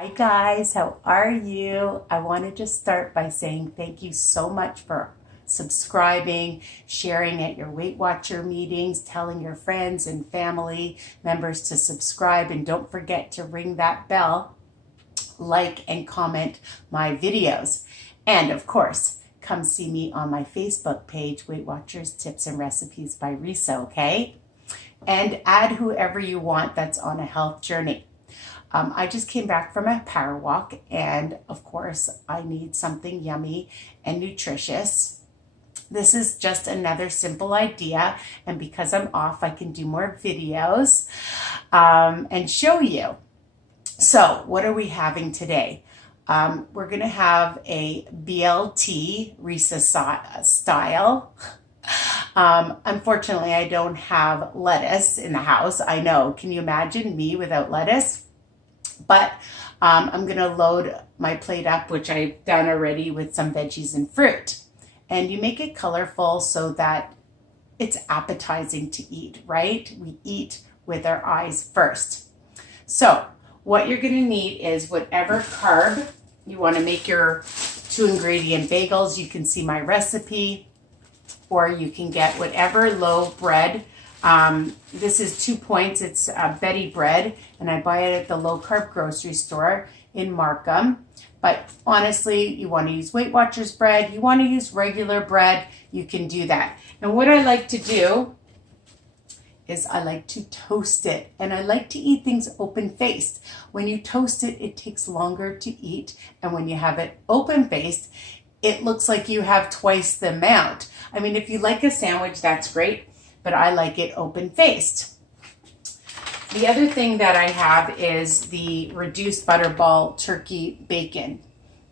Hi guys, how are you? I want to just start by saying thank you so much for subscribing, sharing at your Weight Watcher meetings, telling your friends and family members to subscribe, and don't forget to ring that bell, like and comment my videos. And of course, come see me on my Facebook page, Weight Watchers Tips and Recipes by Risa, okay? And add whoever you want that's on a health journey. I just came back from a power walk, and of course I need something yummy and nutritious. This is just another simple idea, and because I'm off I can do more videos and show you. So what are we having today? We're gonna have a BLT Risa style. Unfortunately I don't have lettuce in the house. I know, can you imagine me without lettuce? But I'm going to load my plate up, which I've done already, with some veggies and fruit. And you make it colorful so that it's appetizing to eat, right? We eat with our eyes first. So what you're going to need is whatever carb you want to make your 2-ingredient bagels. You can see my recipe, or you can get whatever low bread. This is 2 points. It's Betty bread, and I buy it at the low carb grocery store in Markham. But honestly, you want to use Weight Watchers bread, you want to use regular bread, you can do that. And what I like to do is I like to toast it, and I like to eat things open-faced. When you toast it, it takes longer to eat, and when you have it open-faced, it looks like you have twice the amount. I mean, if you like a sandwich, that's great, but I like it open-faced. The other thing that I have is the reduced Butterball turkey bacon.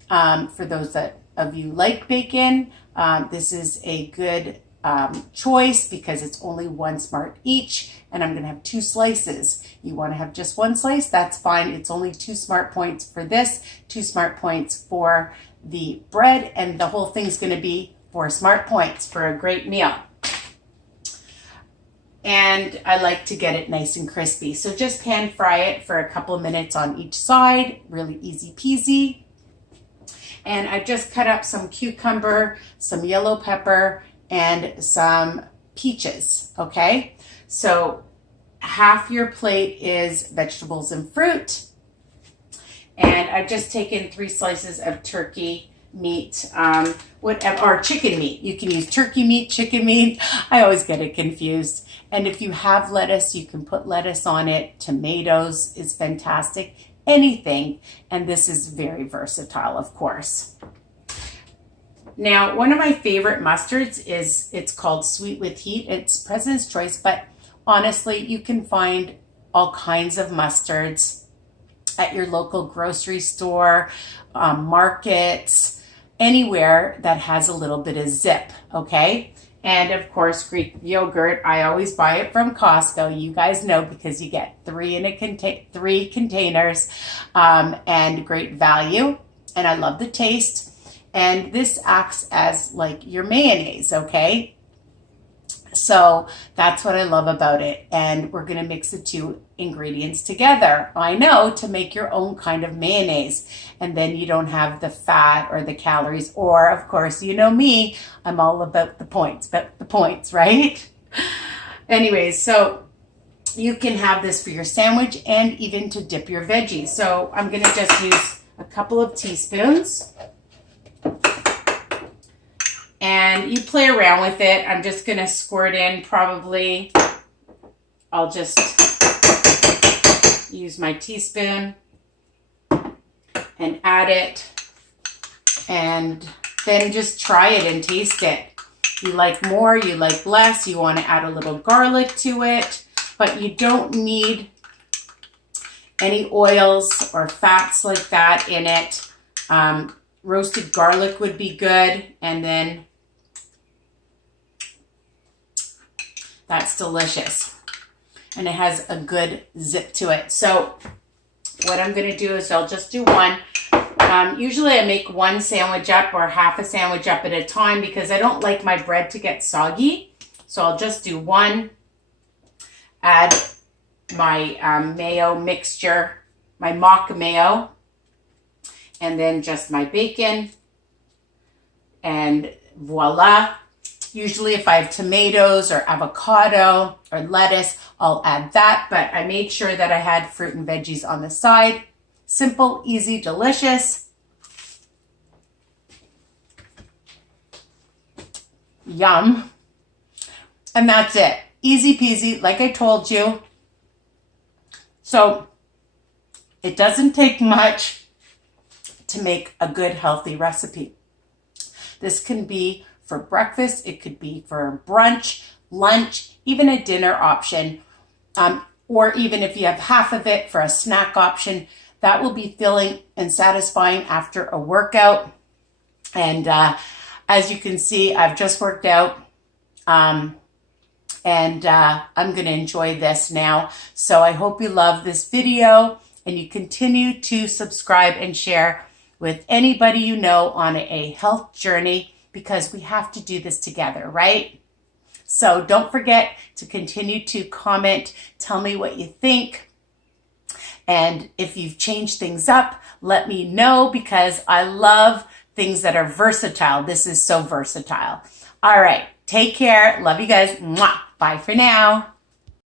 For those of you like bacon, this is a good choice because it's only 1 smart each, and I'm gonna have 2 slices. You wanna have just 1 slice, that's fine. It's only 2 smart points for this, 2 smart points for the bread, and the whole thing's gonna be 4 smart points for a great meal. And I like to get it nice and crispy. So just pan fry it for a couple of minutes on each side, really easy peasy. And I just cut up some cucumber, some yellow pepper, and some peaches, okay? So half your plate is vegetables and fruit. And I've just taken 3 slices of turkey meat, whatever, or chicken meat. You can use turkey meat, chicken meat. I always get it confused. And if you have lettuce, you can put lettuce on it. Tomatoes is fantastic. Anything. And this is very versatile, of course. Now, one of my favorite mustards is, it's called Sweet with Heat. It's President's Choice, but honestly, you can find all kinds of mustards at your local grocery store, markets, anywhere that has a little bit of zip, okay? And of course, Greek yogurt, I always buy it from Costco. You guys know, because you get 3 containers, and great value. And I love the taste. And this acts as like your mayonnaise, okay? So that's what I love about it. And we're gonna mix the 2 ingredients together, I know, to make your own kind of mayonnaise. And then you don't have the fat or the calories, or of course, you know me, I'm all about the points, right? Anyways, so you can have this for your sandwich and even to dip your veggies. So I'm gonna just use a couple of teaspoons. And you play around with it. I'm just going to squirt in probably, I'll just use my teaspoon and add it, and then just try it and taste it. You like more, you like less, you want to add a little garlic to it, but you don't need any oils or fats like that in it. Roasted garlic would be good, and then that's delicious. And it has a good zip to it. So what I'm going to do is I'll just do 1. Usually I make 1 sandwich up or half a sandwich up at a time because I don't like my bread to get soggy. So I'll just do 1, add my mayo mixture, my mock mayo, and then just my bacon, and voila. Usually if I have tomatoes or avocado or lettuce, I'll add that, but I made sure that I had fruit and veggies on the side. Simple, easy, delicious. Yum. And that's it. Easy peasy, like I told you. So it doesn't take much to make a good, healthy recipe. This can be for breakfast, it could be for brunch, lunch, even a dinner option, or even if you have half of it for a snack option. That will be filling and satisfying after a workout. And as you can see, I've just worked out, and I'm going to enjoy this now. So I hope you love this video and you continue to subscribe and share with anybody you know on a health journey, because we have to do this together, right? So don't forget to continue to comment, tell me what you think. And if you've changed things up, let me know, because I love things that are versatile. This is so versatile. All right, take care. Love you guys. Mwah. Bye for now.